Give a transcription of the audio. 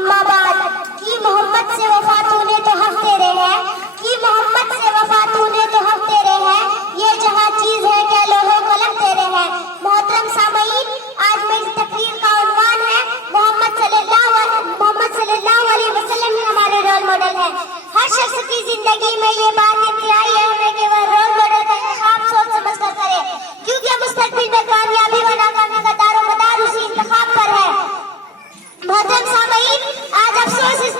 अम्मा बाद की मोहम्मद से वफा तूने तो हम तेरे हैं, की मोहम्मद से वफा तूने तो हम तेरे हैं, ये जहाँ चीज है क्या लोगों कलम तेरे हैं। मोहतरम सामईन, आज मेरी तकरीर का उन्वान है मोहम्मद सल्लल्लाहु अलैहि वसल्लम ही हमारे रोल मॉडल है। हर शख्स की जिंदगी में ये बात इंतहाई अहम है कि वह रोल मॉडल का इंतखाब सोच समझ कर करे, क्योंकि मुस्तकबिल में कामयाबी व नाकामी का दारोमदार उसी इंतखाब पर है। मोहतरम सामईन, आज अफसोस इस